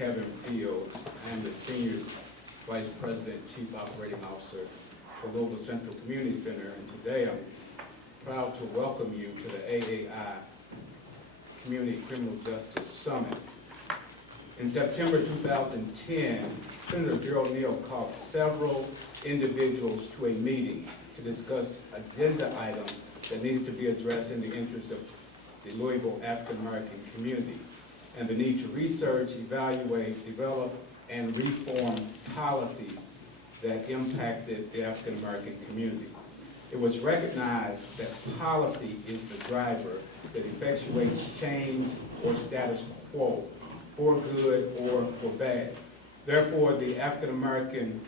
Kevin Fields. I am the Senior Vice President, Chief Operating Officer for Louisville Central Community Center, and today I'm proud to welcome you to the AAI Community Criminal Justice Summit. In September 2010, Senator Gerald Neal called several individuals to a meeting to discuss agenda items that needed to be addressed in the interest of the Louisville African American community, and the need to research, evaluate, develop, and reform policies that impacted the African American community. It was recognized that policy is the driver that effectuates change or status quo, for good or for bad. Therefore, the African American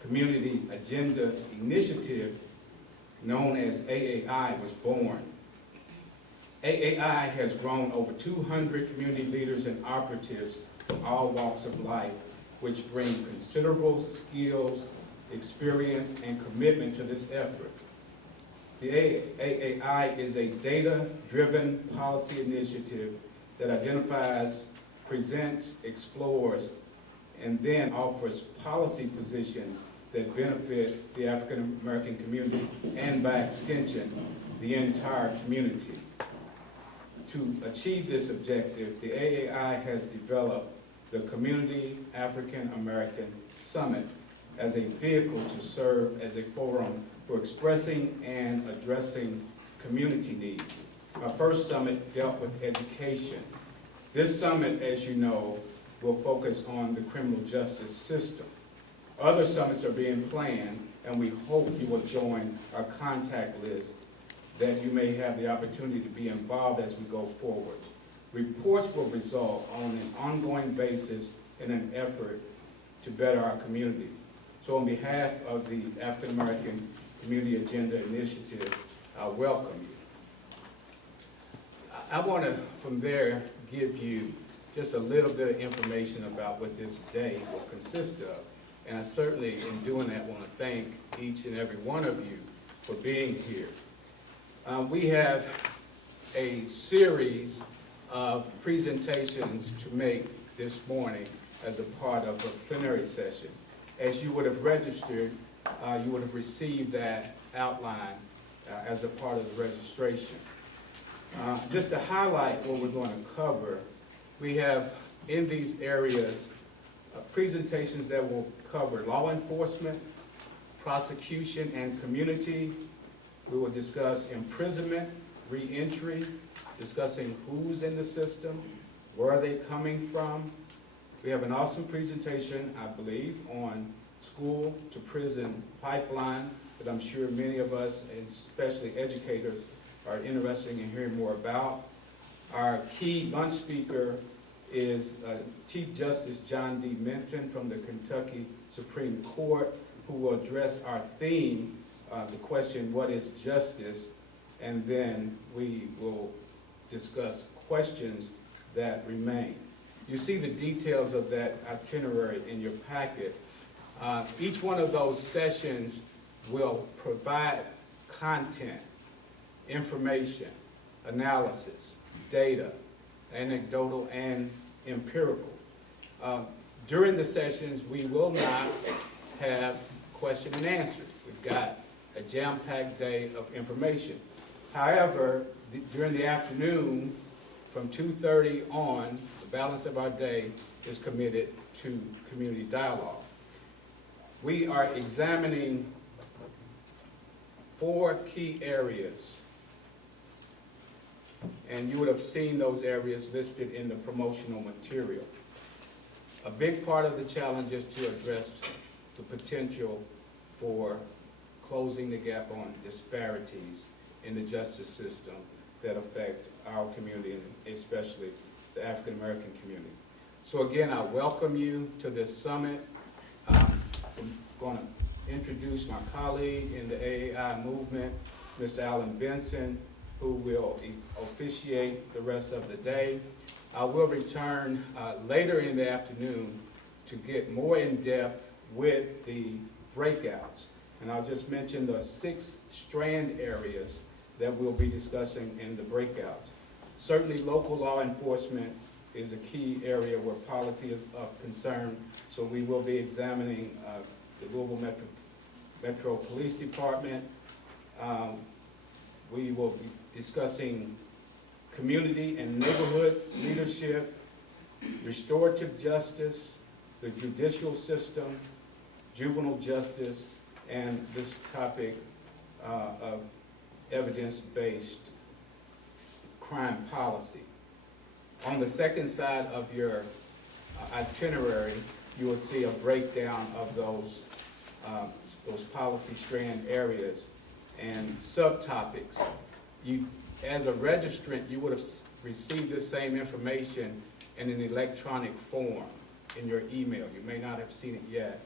Community Agenda Initiative, known as AAI, was born. AAI has grown over 200 community leaders and operatives from all walks of life, which bring considerable skills, experience, and commitment to this effort. The AAI is a data-driven policy initiative that identifies, presents, explores, and then offers policy positions that benefit the African American community and, by extension, the entire community. To achieve this objective, the AAI has developed the Community African American Summit as a vehicle to serve as a forum for expressing and addressing community needs. Our first summit dealt with education. This summit, as you know, will focus on the criminal justice system. Other summits are being planned, and we hope you will join our contact list that you may have the opportunity to be involved as we go forward. Reports will result on an ongoing basis in an effort to better our community. So on behalf of the African American Community Agenda Initiative, I welcome you. I want to, from there, give you just a little bit of information about what this day will consist of. And I certainly, in doing that, want to thank each and every one of you for being here. We have a series of presentations to make this morning as a part of a plenary session. As you would have registered, you would have received that outline as a part of the registration. Just to highlight what we're going to cover, we have in these areas presentations that will cover law enforcement, prosecution, and community. We will discuss imprisonment, re-entry, discussing who's in the system, where are they coming from. We have an awesome presentation, I believe, on school to prison pipeline that I'm sure many of us, and especially educators, are interested in hearing more about. Our key lunch speaker is Chief Justice John D. Minton from the Kentucky Supreme Court, who will address our theme, the question, what is justice? And then we will discuss questions that remain. You see the details of that itinerary in your packet. Each one of those sessions will provide content, information, analysis, data, anecdotal and empirical. During the sessions, we will not have question and answers. We've got a jam-packed day of information. However, during the afternoon, from 2:30 on, the balance of our day is committed to community dialogue. We are examining 4 key areas, and you would have seen those areas listed in the promotional material. A big part of the challenge is to address the potential for closing the gap on disparities in the justice system that affect our community, and especially the African American community. So again, I welcome you to this summit. I'm going to introduce my colleague in the AAI movement, Mr. Alan Benson, who will officiate the rest of the day. I will return later in the afternoon to get more in depth with the breakouts. And I'll just mention the 6 strand areas that we'll be discussing in the breakouts. Certainly local law enforcement is a key area where policy is of concern. So we will be examining the Louisville Metro Police Department. We will be discussing community and neighborhood leadership, restorative justice, the judicial system, juvenile justice, and this topic of evidence-based crime policy. On the second side of your itinerary, you will see a breakdown of those policy strand areas and subtopics. As a registrant, you would have received this same information in an electronic form in your email. You may not have seen it yet.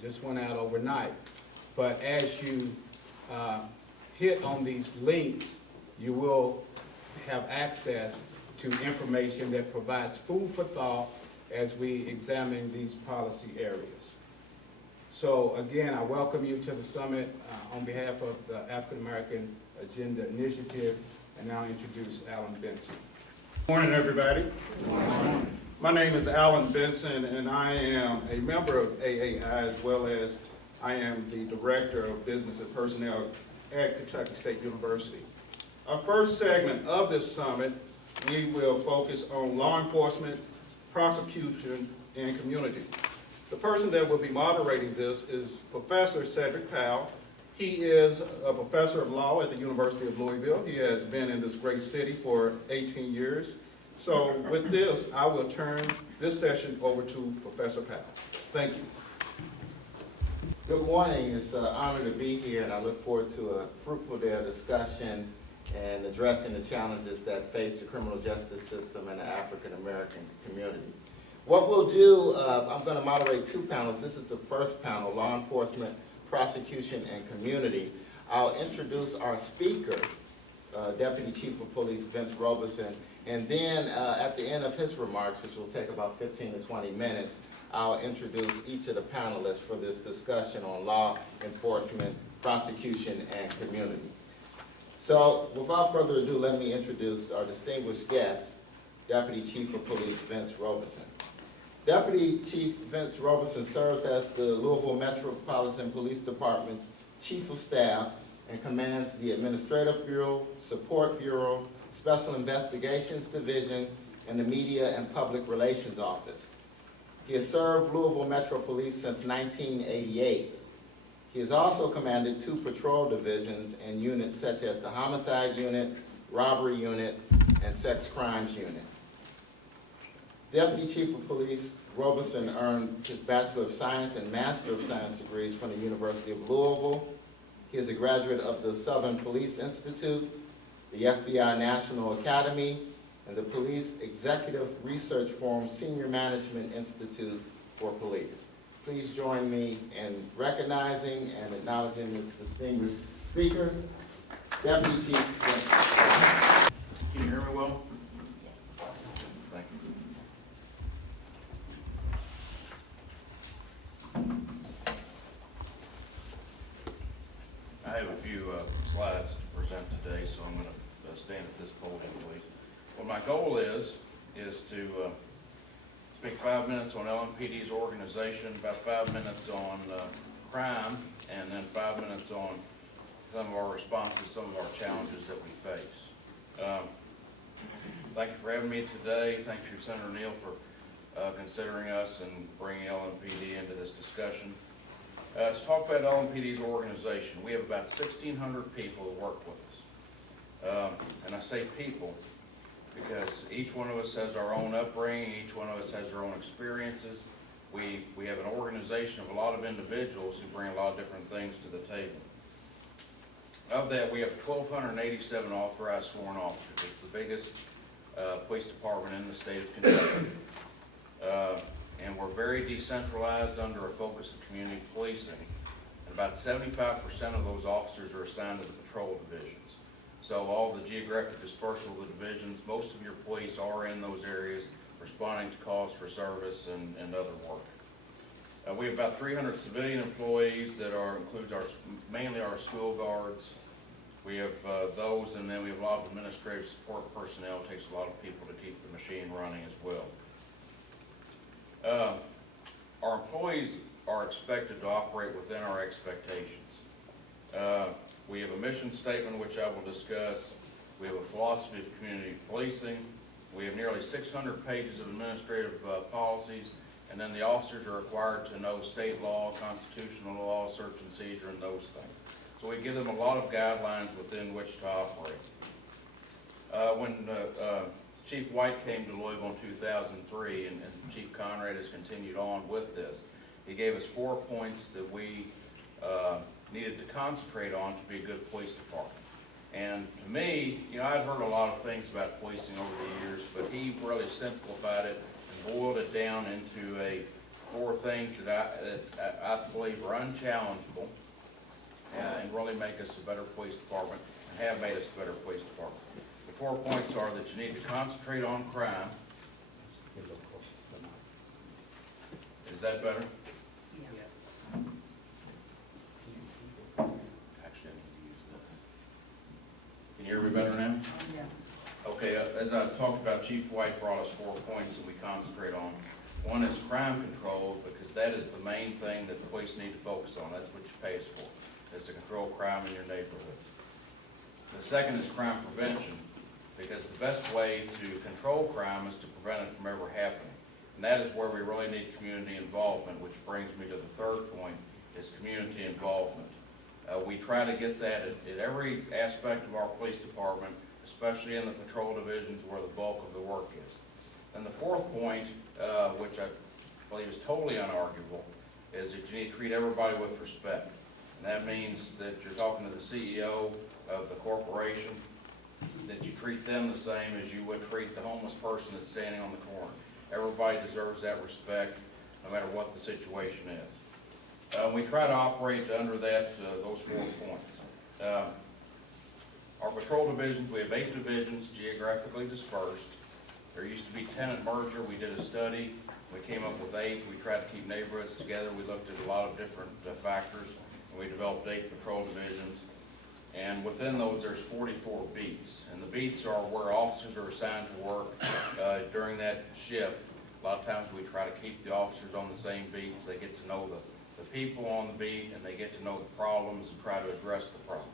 Just went out overnight. But as you hit on these links, you will have access to information that provides food for thought as we examine these policy areas. So again, I welcome you to the summit on behalf of the African American Agenda Initiative, and now introduce Alan Benson. Good morning, everybody. Good morning. My name is Alan Benson, and I am a member of AAI, as well as I am the Director of Business and Personnel at Kentucky State University. Our first segment of this summit, we will focus on law enforcement, prosecution, and community. The person that will be moderating this is Professor Cedric Powell. He is a professor of law at the University of Louisville. He has been in this great city for 18 years. So with this, I will turn this session over to Professor Powell. Thank you. Good morning. It's an honor to be here, and I look forward to a fruitful day of discussion and addressing the challenges that face the criminal justice system and the African American community. What we'll do, I'm going to moderate two panels. This is the first panel, Law Enforcement, Prosecution, and Community. I'll introduce our speaker, Deputy Chief of Police Vince Robeson, and then at the end of his remarks, which will take about 15 to 20 minutes, I'll introduce each of the panelists for this discussion on law enforcement, prosecution, and community. So without further ado, let me introduce our distinguished guest, Deputy Chief of Police Vince Robeson. Deputy Chief Vince Robeson serves as the Louisville Metropolitan Police Department's Chief of Staff and commands the Administrative Bureau, Support Bureau, Special Investigations Division, and the Media and Public Relations Office. He has served Louisville Metro Police since 1988. He has also commanded 2 patrol divisions and units such as the Homicide Unit, Robbery Unit, and Sex Crimes Unit. Deputy Chief of Police Robeson earned his Bachelor of Science and Master of Science degrees from the University of Louisville. He is a graduate of the Southern Police Institute, the FBI National Academy, and the Police Executive Research Forum Senior Management Institute for Police. Please join me in recognizing and acknowledging this distinguished speaker, Deputy Chief. Can you hear me well? Yes. Thank you. I have a few slides to present today, so I'm going to stand at this podium, please. What my goal is to speak 5 minutes on LMPD's organization, about 5 minutes on crime, and then 5 minutes on some of our responses, some of our challenges that we face. Thank you for having me today. Thank you, Senator Neal, for considering us and bringing LMPD into this discussion. Let's talk about LMPD's organization. We have about 1,600 people who work with us. And I say people because each one of us has our own upbringing, each one of us has our own experiences. We have an organization of a lot of individuals who bring a lot of different things to the table. Of that, we have 1,287 authorized sworn officers. It's the biggest police department in the state of Kentucky. And we're very decentralized under a focus of community policing. And about 75% of those officers are assigned to the patrol divisions. So all the geographic dispersal of the divisions, most of your police are in those areas responding to calls for service and other work. We have about 300 civilian employees that includes mainly our school guards, We have those, and then we have a lot of administrative support personnel. It takes a lot of people to keep the machine running as well. Our employees are expected to operate within our expectations. We have a mission statement, which I will discuss. We have a philosophy of community policing. We have nearly 600 pages of administrative policies, and then the officers are required to know state law, constitutional law, search and seizure, and those things. So we give them a lot of guidelines within which to operate. When Chief White came to Louisville in 2003, and Chief Conrad has continued on with this, he gave us 4 points that we needed to concentrate on to be a good police department. And to me, you know, I'd heard a lot of things about policing over the years, but he really simplified it and boiled it down into 4 things that I believe are unchallengeable and really make us a better police department and have made us a better police department. The 4 points are that you need to concentrate on crime. Is that better? Actually, I need to use that. Can you hear me better now? Okay, as I talked about, Chief White brought us 4 points that we concentrate on. One is crime control, because that is the main thing that the police need to focus on. That's what you pay us for, is to control crime in your neighborhood. The second is crime prevention, because the best way to control crime is to prevent it from ever happening. And that is where we really need community involvement, which brings me to the third point, is community involvement. We try to get that at every aspect of our police department, especially in the patrol divisions where the bulk of the work is. And the fourth point, which I believe is totally unarguable, is that you need to treat everybody with respect. And that means that you're talking to the CEO of the corporation, that you treat them the same as you would treat the homeless person that's standing on the corner. Everybody deserves that respect, no matter what the situation is. We try to operate under those 4 points. Our patrol divisions, we have 8 divisions geographically dispersed. There used to be 10 at merger. We did a study. We came up with 8. We tried to keep neighborhoods together. We looked at a lot of different factors, and we developed 8 patrol divisions. And within those, there's 44 beats. And the beats are where officers are assigned to work during that shift. A lot of times we try to keep the officers on the same beats. They get to know the people on the beat, and they get to know the problems and try to address the problems.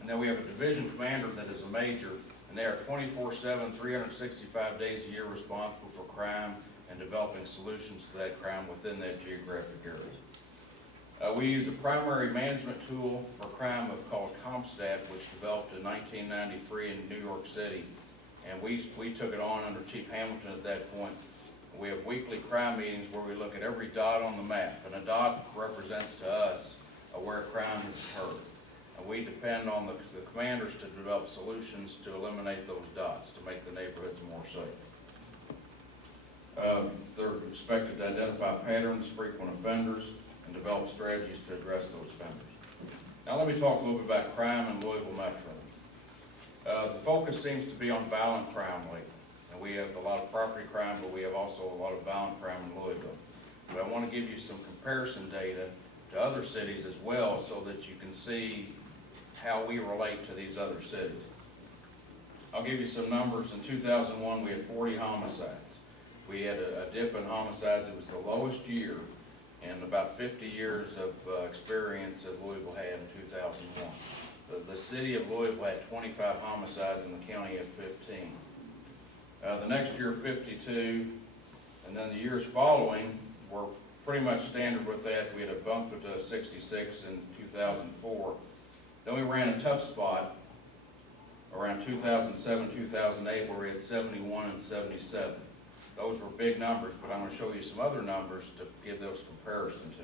And then we have a division commander that is a major, and they are 24/7, 365 days a year responsible for crime and developing solutions to that crime within that geographic area. We use a primary management tool for crime called CompStat, which developed in 1993 in New York City. And we took it on under Chief Hamilton at that point. We have weekly crime meetings where we look at every dot on the map. And a dot represents to us where crime has occurred. And we depend on the commanders to develop solutions to eliminate those dots, to make the neighborhoods more safe. They're expected to identify patterns, frequent offenders, and develop strategies to address those offenders. Now let me talk a little bit about crime in Louisville Metro. The focus seems to be on violent crime lately. And we have a lot of property crime, but we have also a lot of violent crime in Louisville. But I want to give you some comparison data to other cities as well, so that you can see how we relate to these other cities. I'll give you some numbers. In 2001, we had 40 homicides. We had a dip in homicides. It was the lowest year in about 50 years of experience that Louisville had in 2001. The city of Louisville had 25 homicides and the county had 15. The next year, 52, and then the years following were pretty much standard with that. We had a bump to 66 in 2004. Then we ran a tough spot around 2007, 2008, where we had 71 and 77. Those were big numbers, but I'm going to show you some other numbers to give those comparison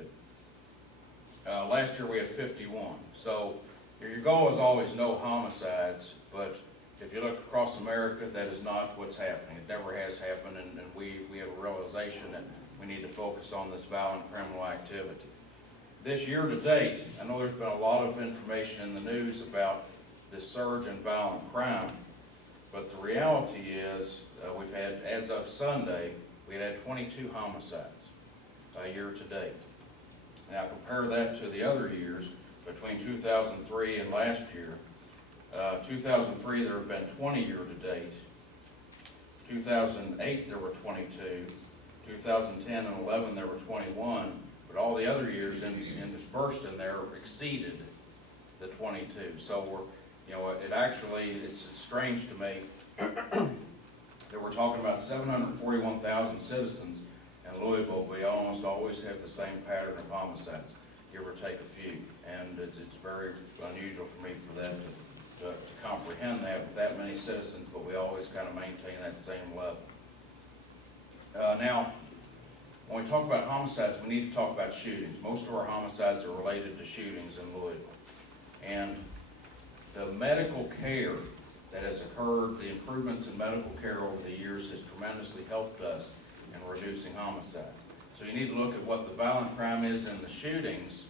to. Last year we had 51. So your goal is always no homicides, but if you look across America, that is not what's happening. It never has happened, and we have a realization that we need to focus on this violent criminal activity. This year to date, I know there's been a lot of information in the news about this surge in violent crime, but the reality is we've had, as of Sunday, we had 22 homicides year to date. Now compare that to the other years. between 2003 and last year. 2003, there have been 20 year-to-date. 2008, there were 22. 2010 and 11, there were 21. But all the other years in dispersed in there exceeded the 22. So it's strange to me that we're talking about 741,000 citizens in Louisville. We almost always have the same pattern of homicides, give or take a few. And it's very unusual for me for that to comprehend that with that many citizens, but we always kind of maintain that same level. Now, when we talk about homicides, we need to talk about shootings. Most of our homicides are related to shootings in Louisville. And the medical care that has occurred, the improvements in medical care over the years has tremendously helped us in reducing homicides. So you need to look at what the violent crime is in the shootings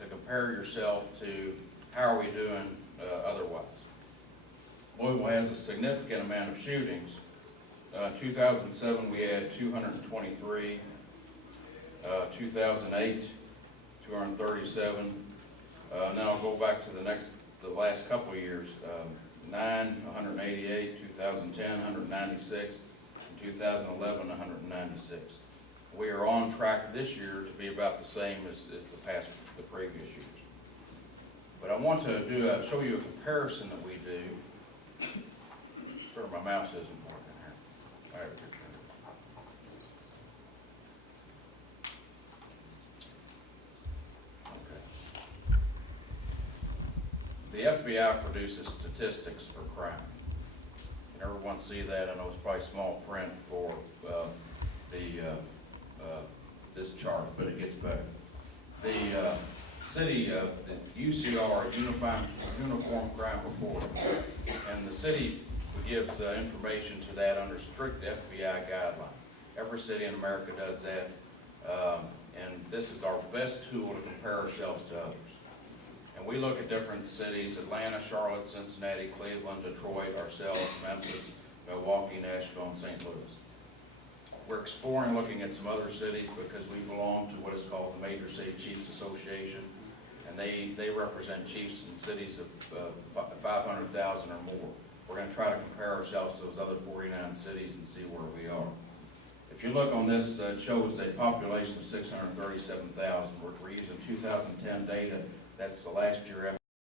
to compare yourself to how are we doing otherwise. Louisville has a significant amount of shootings. 2007 we had 223, 2008 237. Now I'll go back to the last couple of years. 188, 2010 196, and 2011 196. We are on track this year to be about the same as the previous years. But I want to show you a comparison that we do. Sure, my mouse isn't working here. All right, okay. The FBI produces statistics for crime. Can everyone see that? I know it's probably small print for this chart, but it gets better. The city, the UCR is Uniform Crime Report, and the city gives information to that under strict FBI guidelines. Every city in America does that, and this is our best tool to compare ourselves to others. And we look at different cities: Atlanta, Charlotte, Cincinnati, Cleveland, Detroit, ourselves, Memphis, Milwaukee, Nashville, and St. Louis. We're exploring looking at some other cities because we belong to what is called the Major City Chiefs Association, and they represent chiefs in cities of 500,000 or more. We're going to try to compare ourselves to those other 49 cities and see where we are. If you look on this, it shows a population of 637,000. We're using 2010 data. That's the last year